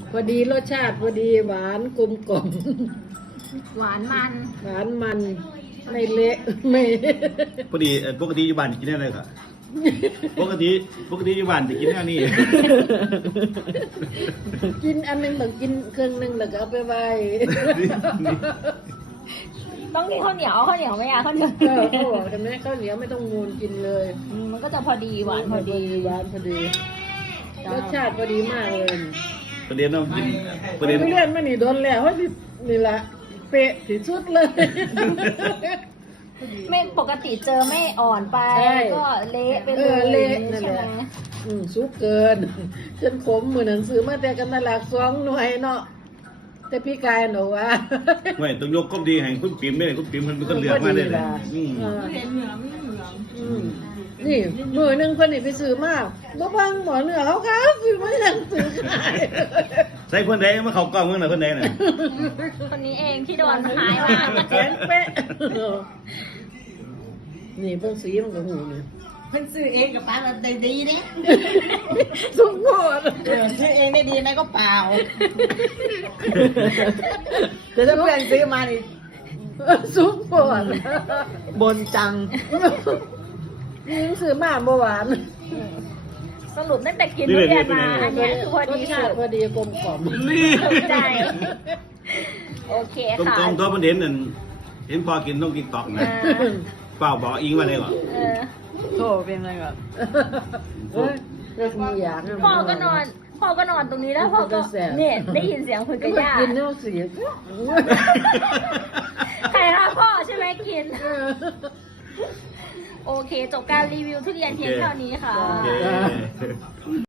พอดีรสชาติพอดีหวานกลมกล่อมหวานมันหวานมันไม่เละไม่พอดีปกติอยู่บ้านกินอะไรครับปกติอยู่บ้านจะกินแค่นี้กินอันหนึงหรือกินเครื่องหนึงแล้วก็เอาไปไว้ต้องกินข้าวเหนียวไหมอ่ะข้าวเหนียวเขาบอกทำไมข้าวเหนียวไม่ต้องมูนกินเลยมันก็จะพอดีหวานพอดีหวานพอดีรสชาติพอดีมากเลยประเด็นต้องกินปไม่ระเด็นเลื่อนมานี่โดนแล้วว่านี่ละเป๊ะที่สุดเลยไม่ปกติเจอไม่อ่อนไปใช่ก็เละไปเลยเละนั่นใช่แหไหมละสุกเกินจนขมมือหนังสือมาแต่กันตลาด2 หน่วยเนาะแต่พี่กายหนูว่าไม่ต้องยกก้มดีให้คุณปิ่มได้คุณปิ่มมันก็เลือกมาได้เลยอืมเห็นเหนือไม่เหนือนี่มือหนึ่งคนนี่ไปซื้อมาบ่บังหมอเหนือเขาครับซื้อมาหนังสือขายใส่คนใดมาเข้ากล้องเมื่อไหร่คนใดน่ะคนนี้เองที่โดนหายมาแข็งเป๊ะนี่เพิ่งสีมันก็หูนี่เพิ่นซื้อเองกับป้าเราได้ดีเนี่ยสุกโคตรซื้อเองได้ดีไหมก็เปล่าแต่ถ้าเพื่อนซื้อมานี่สุกโคตรบนจังนี่หนังสือมาเมื่อวานสรุปตั้งแต่กินทุเรียนมาอันเนี้ยคือพอดีรสชาสุติดพอดีกลมกล่อมนี่ถูกใจ โอเคตรงค่ะตรงตัวประเด็นนั่นเห็นพอกินต้องกินตอกนะ เปล่าบอกอิงมาเลยเหรอเออโถเป็นไรแบบเฮ้ยเรื่องมีอย่างะพ่อก็นอนตรงนี้แล้วพ่อก็เนี่ยได้ยินเสียงคุยกับย่ากินเนื้อเสียใครคะพ่อใช่ไหมกิน โอเค จบการรีวิวทุเรียนเพียงเท่านี้ค่ะโอเค